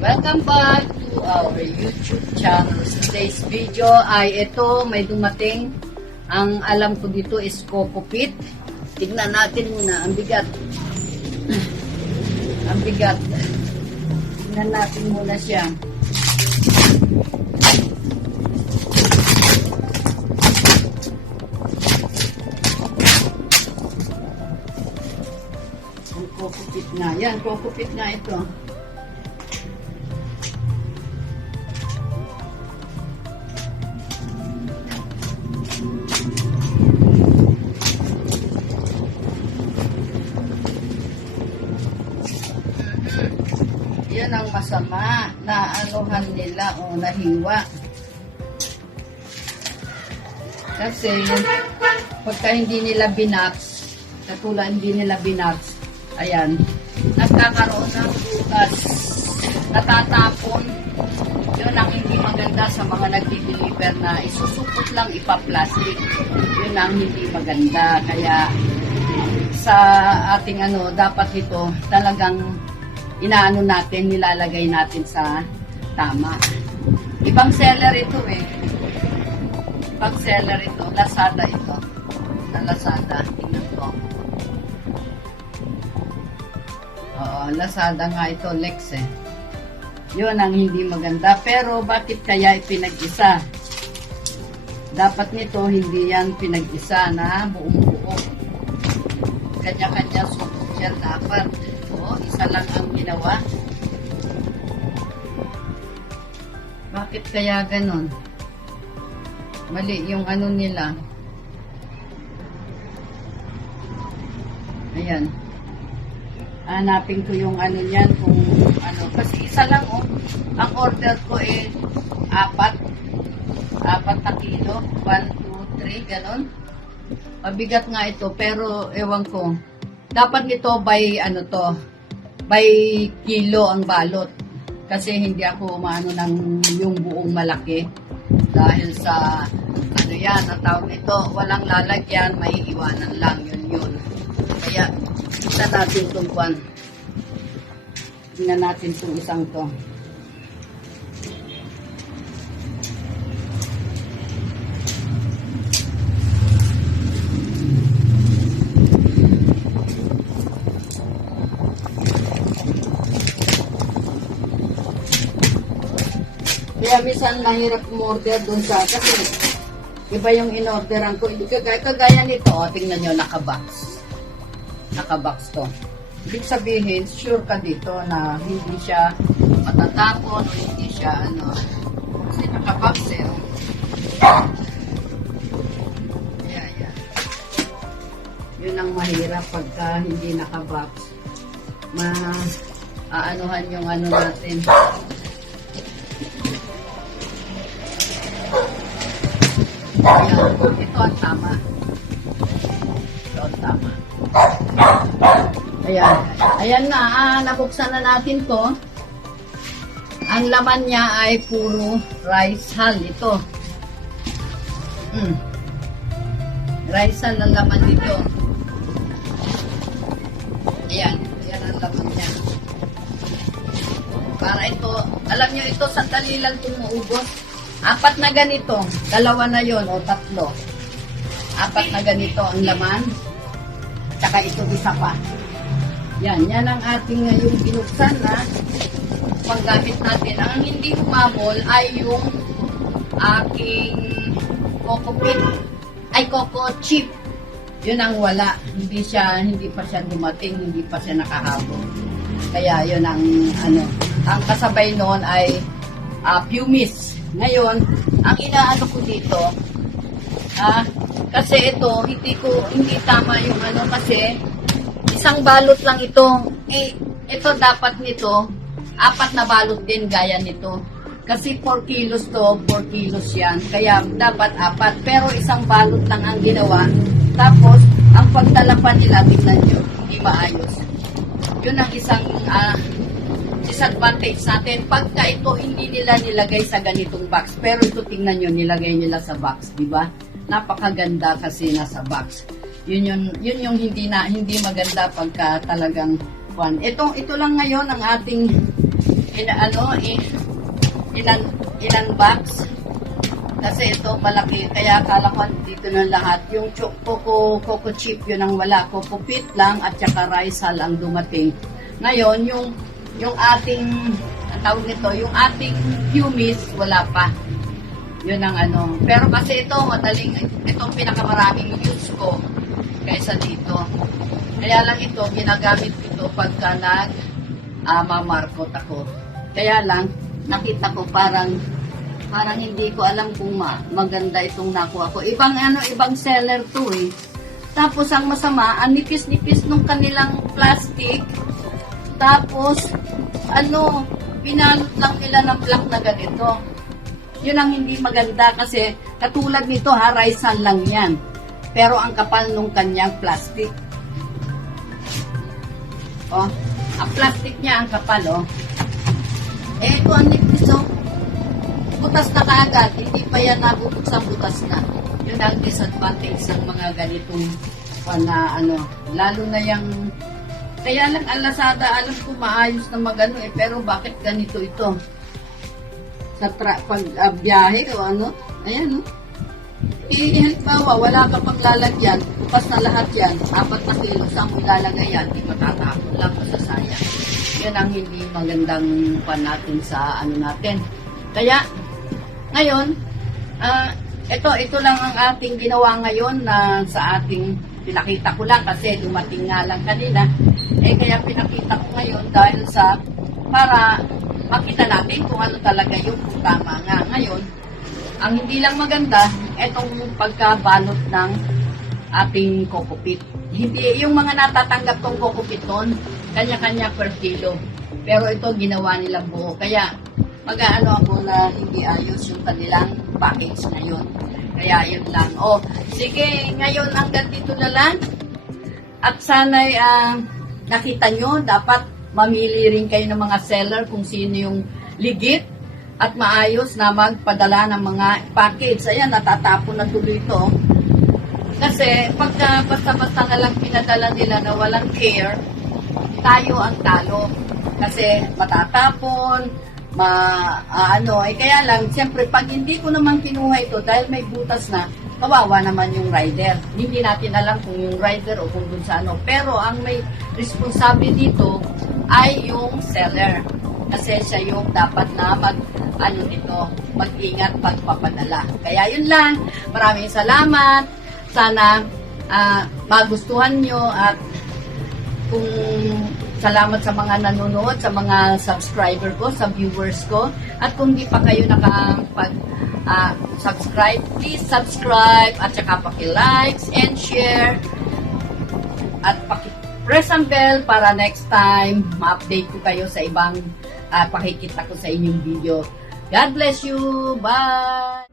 Welcome back to our YouTube channel. Today's video ay ito, may dumating. Ang alam ko dito is Coco Pit. Tignan natin muna, ang bigat. Ang bigat. Tignan natin muna siya. Ang Coco Pit na. Yan, Coco Pit na ito. Yan ang masama na anuhan nila o nahiwa. Kasi pagka hindi nila binags, katulad hindi nila binags, ayan, nagkakaroon ng butas, natatapon. Yun ang hindi maganda sa mga nagdi-deliver na isusupot lang ipa-plastic. Yun ang hindi maganda. Kaya sa ating dapat ito talagang inaano natin, nilalagay natin sa tama. Ibang seller ito eh. Ibang seller ito. Lazada ito. Sa Lazada. Tingnan ko. Oo, Lazada nga ito. Lex eh. Yun ang hindi maganda. Pero bakit kaya ipinag-isa? Dapat nito hindi yan pinag-isa na buong buo. Kanya-kanya supot yan dapat. Isa lang ang ginawa. Bakit kaya ganon? Mali yung nila. Ayan. Hanapin ko yung niyan kung kasi isa lang ang order ko apat na kilo. 1, 2, 3 ganon. Mabigat nga ito pero ewan ko. Dapat nito by by kilo ang balot. Kasi hindi ako maano ng yung buong malaki. Dahil sa yan, ang tawag nito, walang lalagyan, may iwanan lang, yun. Kaya, isa natin itong kwan. Tingnan natin itong isang to. Kaya minsan mahirap umorder doon sa kasi iba yung in-orderan ko. Kagaya nito, tingnan nyo, naka-box. Naka-box to. Ibig sabihin, sure ka dito na hindi siya matatapon o hindi siya kasi naka-box Yeah. Yun ang mahirap pagka hindi naka-box. Aanuhan yung natin. Ayan, ito ang tama. Ito ang tama. Ayan. Ayan na, nabuksan na natin to. Ang laman niya ay puro rice hull. Ito. Rice hull ang laman dito. Ayan. Ayan ang laman niya. Para ito, alam nyo ito, sandali lang itong maubos. 4 na ganito. 2 na yon o 3. 4 na ganito ang laman. Tsaka ito isa pa. Yan ang ating yung binuksan na panggamit natin. Ang hindi humabol ay yung aking Coco Pit. Ay, Coco Chip. Yun ang wala. Hindi pa siya dumating. Hindi pa siya nakahabol. Kaya yun ang ang kasabay noon ay Pumice. Ngayon, ang inaano ko dito, kasi ito, hindi tama yung kasi isang balot lang ito. Ito dapat nito, 4 na balot din gaya nito. Kasi 4 kilos to, 4 kilos yan. Kaya dapat 4, pero isang balot lang ang ginawa. Tapos, ang pagdala pa nila, tignan nyo, hindi maayos. Yun ang isang disadvantage natin pagka ito hindi nila nilagay sa ganitong box. Pero ito tingnan nyo, nilagay nila sa box, di ba? Napakaganda kasi nasa box. Yun yung hindi maganda pagka talagang Ito lang ngayon ang ating ilan box. Kasi ito malaki, kaya akala ko dito na lahat. Yung coco chip, yun ang wala. Coco pit lang at saka rice hull ang dumating. Ngayon, yung ating, ang tawag nito, yung ating humis, wala pa. Yun ang ano. Pero kasi ito, ito ang pinakamaraming use ko kaysa dito. Kaya lang ito, ginagamit ito pagka mamarkot ako. Kaya lang, nakita ko parang hindi ko alam kung maganda itong nakuha ko. Ibang seller to eh. Tapos ang masama, ang nipis-nipis nung kanilang plastic. Tapos, pinalot lang nila ng black na ganito. Yun ang hindi maganda kasi katulad nito rice hull lang yan. Pero ang kapal nung kanyang plastic. Oh, ang plastic niya ang kapal, oh. Ito ang nipis, oh. Butas na kaagad, hindi pa yan nabubuksan, butas na. Yun ang disadvantage ng mga ganitong lalo na yung kaya lang ang Lazada, alam ko maayos na magano pero bakit ganito ito? Sa pag biyahe o ayan halimbawa, wala ka pang lalagyan, bukas na lahat yan, 4 na kilo, saan mo ilalagay yan? Di matatapon lang, masasayang. Yan ang hindi magandang natin sa natin. Kaya, ngayon, ito lang ang ating ginawa ngayon na sa ating pinakita ko lang kasi dumating nga lang kanina. Kaya pinakita ko ngayon dahil para makita natin kung ano talaga yung tama nga. Ngayon, ang hindi lang maganda, itong pagkabalot ng ating coco pit. Hindi, yung mga natatanggap tong coco pit nun, kanya-kanya per kilo. Pero ito ginawa nilang buo. Kaya, ako na hindi ayos yung kanilang package na yun. Kaya yun lang. Sige, ngayon hanggang dito na lang. At sana'y nakita nyo, dapat mamili rin kayo ng mga seller kung sino yung legit at maayos na magpadala ng mga package. Ayan, natatapon na tuloy ito. Kasi pagka basta-basta na lang pinadala nila na walang care, tayo ang talo. Kasi matatapon, kaya lang, siyempre, pag hindi ko naman kinuha ito, dahil may butas na, kawawa naman yung rider. Hindi natin alam kung yung rider o kung dun sa Pero ang may responsable dito ay yung seller. Kasi siya yung dapat na mag-ingat pagpapadala. Kaya yun lang. Maraming salamat. Sana magustuhan nyo at kung salamat sa mga nanonood, sa mga subscriber ko, sa viewers ko. At kung di pa kayo nakapag-subscribe, please subscribe at saka paki-likes and share. At paki-press ang bell para next time ma-update ko kayo sa ibang pakikita ko sa inyong video. God bless you. Bye!